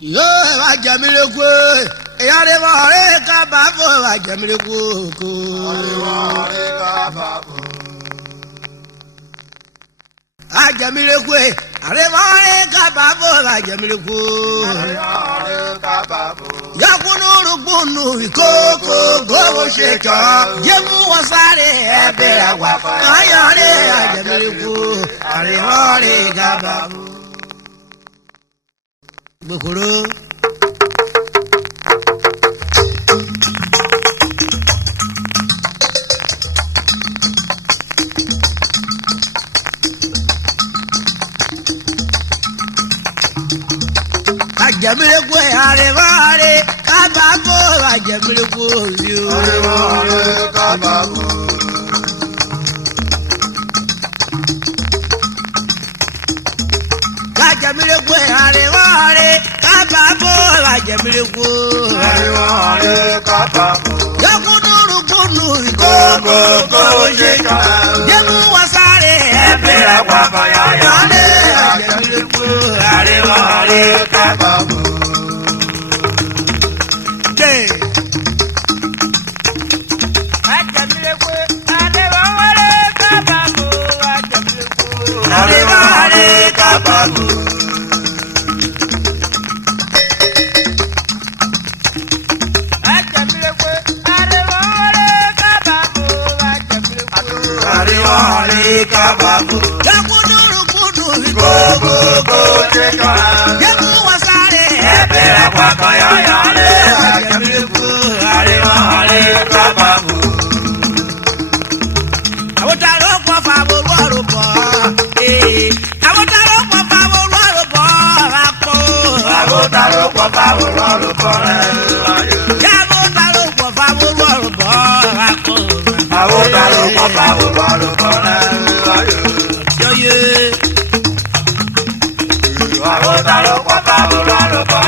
Yo, I jam me the good. Yare kababo, I jam me the I jam me the good. Are kababo, I jam me the good. Yakuno bunu, koko, go shake up. Jemu wasare, ebera wafa. Ayare, I jam me the good. Are kababo. Bukuru. Ajamile kwe arevare kababo ajamile kwe arevare kababo ajamile kwe arevare kababo ajamile kwe arevare kababo yakuduru kunu gogo jeka yemu wasare ebera kwapa ya ajamile kwe arevare kababo Arevare kababo Arevare kababo yakuduru kunu gogo jeka yemu wasare ebera kwapa ya arevare kababo awotaro kwa favor warupo awotaro kwa favor warupo rapo awotaro kwa favor warupo awotaro kwa favor warupo rapo awotaro kwa favor warupo yo ye awotaro kwa favor warupo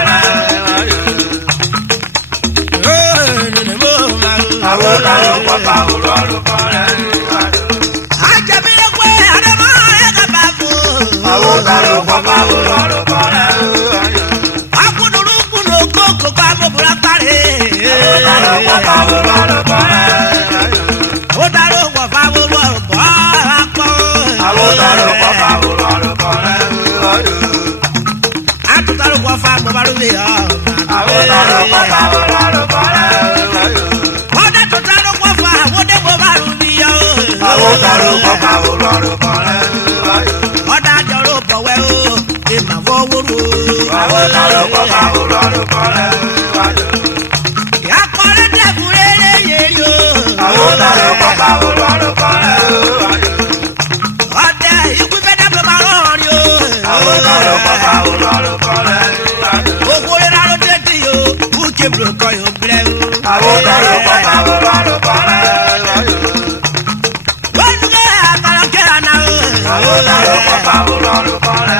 awotaro kwa favor warupo Awotaro kwa favor kore akuduru kuno koko kwa mobura pare awotaro kwa favor kore awotaro kwa favor kore awotaro kwa favor kore atutaro kwa favor barume awotaro kwa favor kore oda tutaro kwa favor wode bo barume awotaro kwa favor kore awotaro kwa favor kore yakore debure yeyo awotaro kwa favor kore ode ikubeda blamaron yo awotaro kwa favor kore okore raro teti yo uke bloko yo bre awotaro kwa favor kore wenuge akara kera awotaro kwa favor kore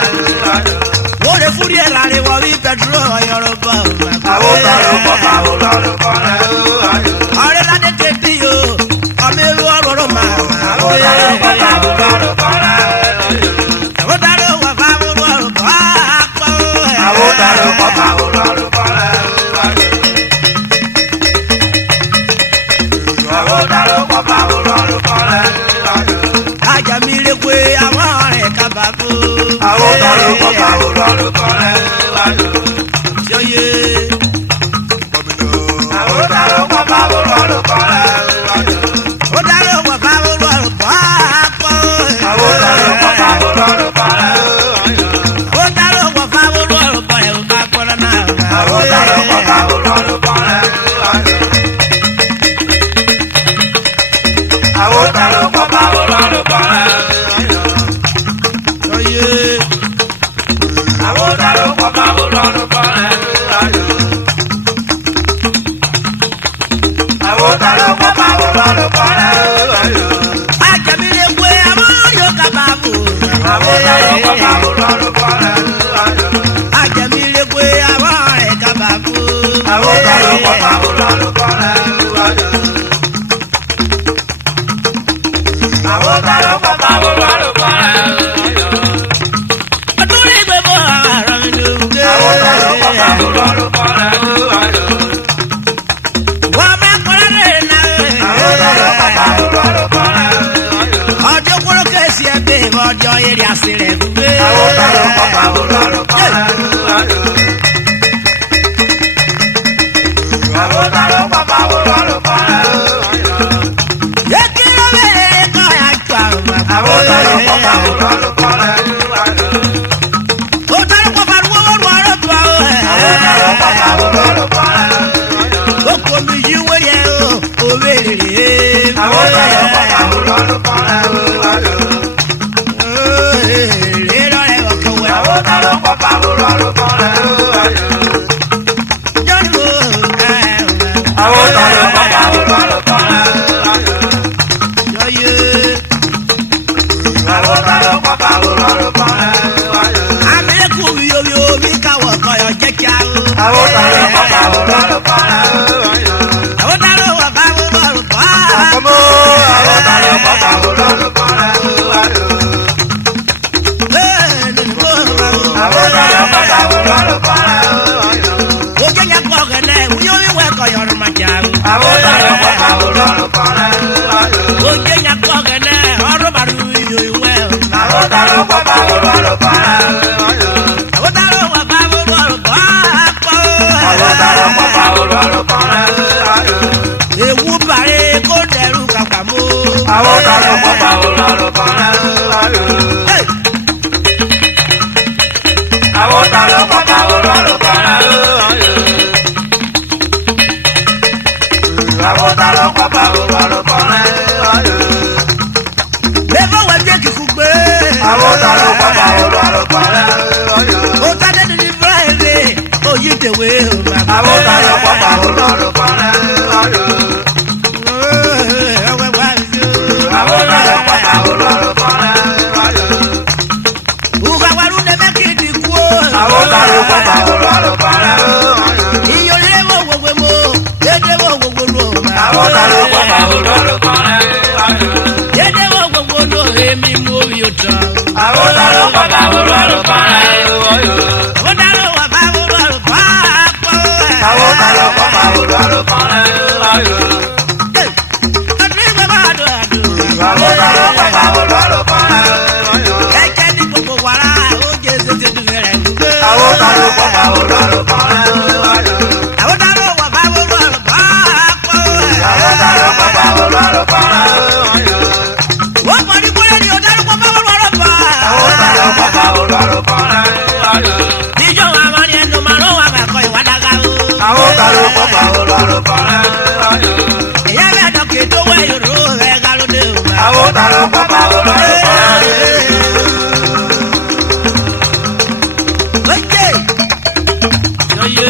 Furiera le voy pedro Yoruba awotaro kwa favor kore are la de tepio amelu ororo ma awotaro kwa favor kore awotaro kwa favor kore awotaro kwa favor kore awotaro kwa favor kore ajamile kwe amore kababo awotaro kwa favor kore yoye awotaro kwa favor kore awotaro kwa favor kore awotaro kwa favor kore awotaro kwa favor kore na awotaro kwa favor kore awotaro kwa favor kore awotaro kwa favor kore awotaro kwa favor kore ajamile kwe amoyo kababu awotaro kwa favor kore ajamile kwe amore kababu awotaro kwa favor kore awotaro kwa favor kore awotaro kwa favor eri asire gbe. Àwọn tààrọ̀ pàpà olóró kọ́ra ayọ̀. Àwọn tààrọ̀ pàpà olóró kọ́ra ayọ̀. Ekiro mere ko ya twa ma. Àwọn tààrọ̀ pàpà olóró kọ́ra ayọ̀. O tààrọ̀ pàpà olóró twa o. Àwọn tààrọ̀ pàpà olóró kọ́ra ayọ̀. O ko mi yi wo ye o werere. Àwọn tààrọ̀ pàpà olóró kọ́ra ayọ̀. Ero re o ko we. Àwọn tààrọ̀ pàpà olóró kọ́ra ayọ̀. Jonu Àwọn tààrọ̀ pàpà olóró kọ́ra ayọ̀. yo ye. Àwọn tààrọ̀ pàpà olóró kọ́ra ayọ̀. Ami ku yo yo mi ka wo ko yo je ki a o. Àwọn tààrọ̀ pàpà olóró kọ́ra ayọ̀. Àwọn tààrọ̀ pàpà olóró pa. Àkọ́mọ́ àwọn tààrọ̀ pàpà olóró kọ́ra ayọ̀. Àwọn tààrọ̀ pàpà olóró kọ́ra ayọ̀. O je nya ko gene uyo mi we ko yo ma ja o. Àwọn tààrọ̀ pàpà olóró kọ́ra ayọ̀. O je nya ko gene oro baru yo we. Àwọn tààrọ̀ pàpà olóró kọ́ra ayọ̀. Àwọn tààrọ̀ pàpà olóró pa. Àwọn tààrọ̀ pàpà olóró kọ́ra ayọ̀. Ewu bare ko deru ka pa mo. Àwọn tààrọ̀ pàpà olóró kọ́ra ayọ̀. Hey! Àwọn tààrọ̀ pàpà olóró kọ́ra ayọ̀. Àwọn tààrọ̀ pàpà olóró kọ́ra ayọ̀. Never was take you gbe. Àwọn tààrọ̀ pàpà olóró kọ́ra ayọ̀. O ta de ni Friday. O yi de we o ma. Àwọn tààrọ̀ pàpà olóró kọ́ra ayọ̀. Ewe wa yo. Àwọn tààrọ̀ pàpà olóró kọ́ra ayọ̀. Uga waru ne me ki di ku o. Àwọn tààrọ̀ pàpà olóró kọ́ra ayọ̀. Iyo le mo gbogbo mo. Dede mo gbogbo lo ma. Àwọn tààrọ̀ pàpà olóró kọ́ra ayọ̀. Dede mo gbogbo lo emi mo wi o ta. Àwọn tààrọ̀ pàpà olóró kọ́ra ayọ̀. Àwọn tààrọ̀ pàpà olóró pa. Àwọn tààrọ̀ pàpà olóró kọ́ra ayọ̀. Ọdún ìgbà máa dùn àdùn. Àwọn tààrọ̀ pàpà olóró kọ́ra ayọ̀. Ẹ̀jẹ̀ ní gbogbo wàrà ó jẹ́ ṣèṣe tó fẹ́rẹ̀ gbé. Àwọn tààrọ̀ pàpà olóró kọ́ra ayọ̀. Àwọn tààrọ̀ pàpà olóró pa. Àwọn tààrọ̀ pàpà olóró kọ́ra ayọ̀. Wọ́n mọ̀ ní kúrẹ́ ni ọ̀dàrú pàpà olóró pa. Àwọn tààrọ̀ pàpà olóró kọ́ra ayọ̀. Níjọ́ àwọn ni ẹnu máa rán wà máa kọ ìwà dága o. Àwọn tààrọ̀ pàpà olóró kọ́ra ayọ̀. Ìyá rẹ̀ dọ̀kì tó wẹ̀ yòrò rẹ̀ ga lóde o. Àwọn tààrọ̀ pàpà olóró kọ́ra ayọ̀. Oye! Oye!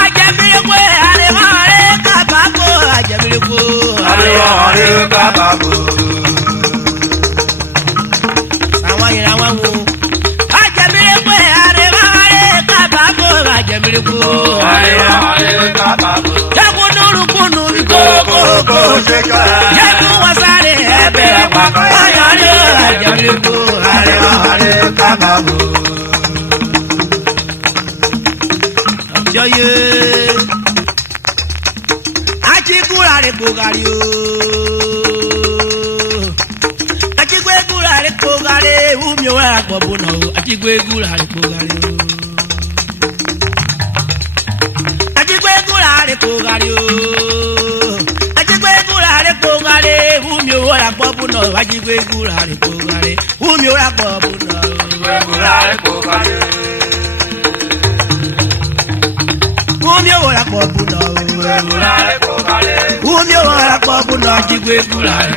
Ajẹ́bíríkó àrẹ̀mọ́ rẹ̀ kábàákó ajẹ́bíríkó. Àríwá ọ̀rẹ́ kábàbò. Àwọn yìí làwọn wo. Ajẹ́bíríkó àrẹ̀mọ́ rẹ̀ kábàákó ajẹ́bíríkó. Àríwá ọ̀rẹ́ kábàbò. Jẹ́kun nùrùkùnù kókókó. ṣe ká. Jẹ́kun wọ́n sáré ẹ̀bẹ̀ àpapọ̀. Ọ̀yọ́ ni ajẹ́bíríkó Àríwá ọ̀rẹ́ kábàbò. Joye Achikura re kogari o Achikwe kura re kogari umi o akbobo na o Achikwe kura re kogari o Achikwe kura re kogari o Achikwe kura re kogari umi o akbobo na o Achikwe kura re kogari umi o akbobo na o Kúrà rẹ̀ kò kárẹ̀. umi o akbobo na o Kúrà rẹ̀ kò kárẹ̀. umi o akbobo na Achikwe kura re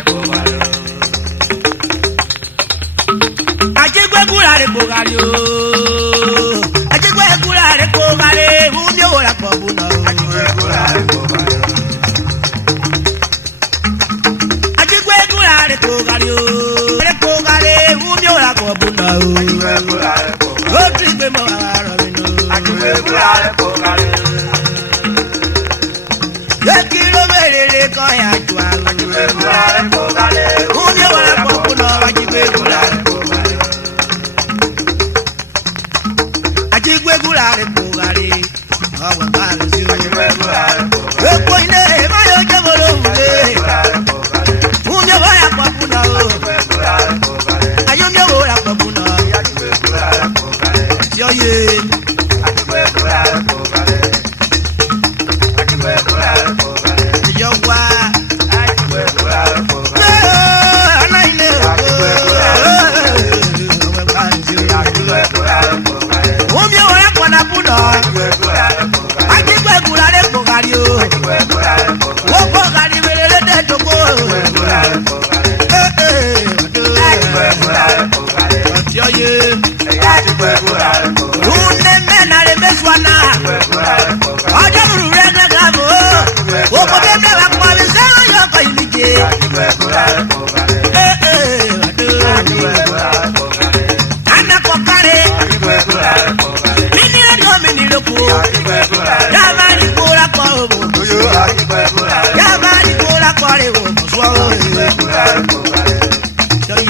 Achikwe kura re kogari o Achikwe kura re kogari umi o akbobo na o Kúrà rẹ̀ kò kárẹ̀. Achikwe kura re kogari o re kogari umi o akbobo na o Kúrà rẹ̀ kò kárẹ̀. o ti gbe mo ara mi no Kúrà rẹ̀ kò kárẹ̀. ye kilo merere ko ya ju awo Kúrà rẹ̀ kò kárẹ̀. umi o akbobo na Achikwe kura re Achikwe kura re kogari awa ka re si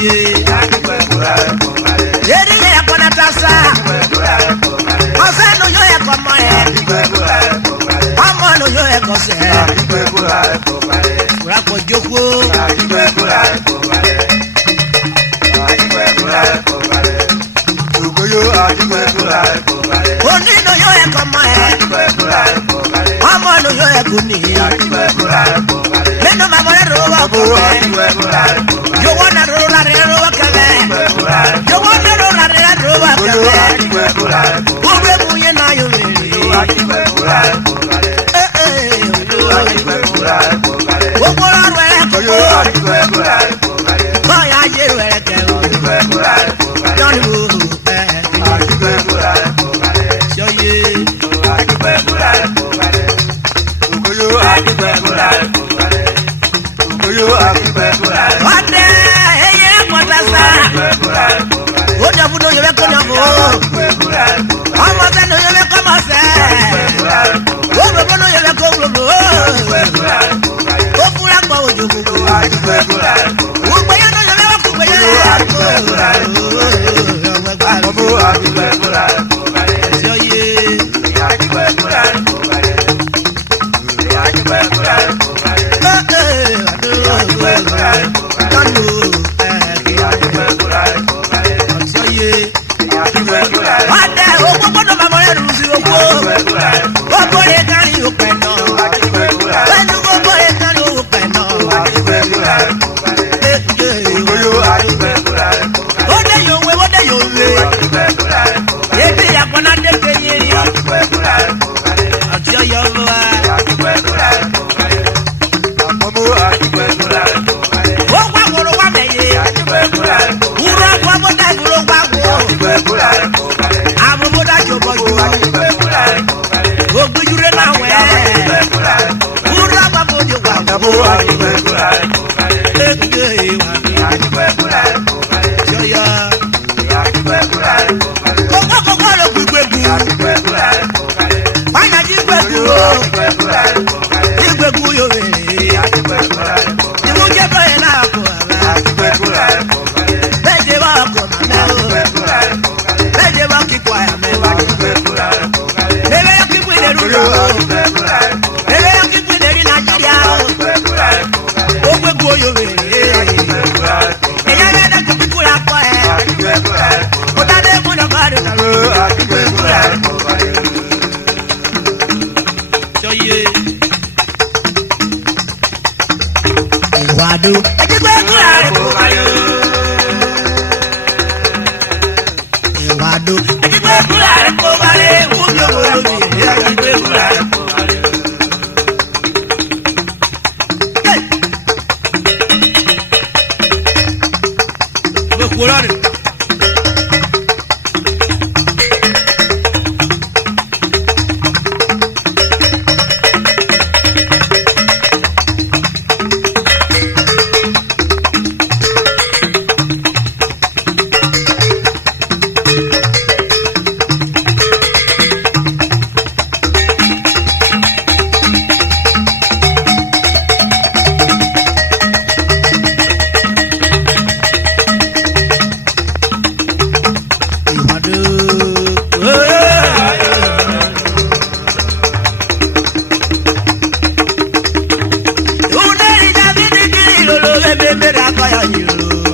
ye. Eri ye akona tasa. Ose no yo ye komo ye. Amo no yo ye kose. Kura ko joko. Oni no yo ye komo ye. Amo no yo ye kuni. Leno mamore roba ko. Yo wanna rola roba kale. Yo wanna rola roba kale. Ube muye na yo me. Okora rwele ko. Boya ye rwele ke. Don't move. So ye. Ode eye kodasa. Oja budo yebe konya bo. Ama se no yebe kama se. Obo bono yebe ko bo. Okura kwa ojo bo. Ugbe ya no yebe ku gbe ya. So ye.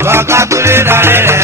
Baka kule dale.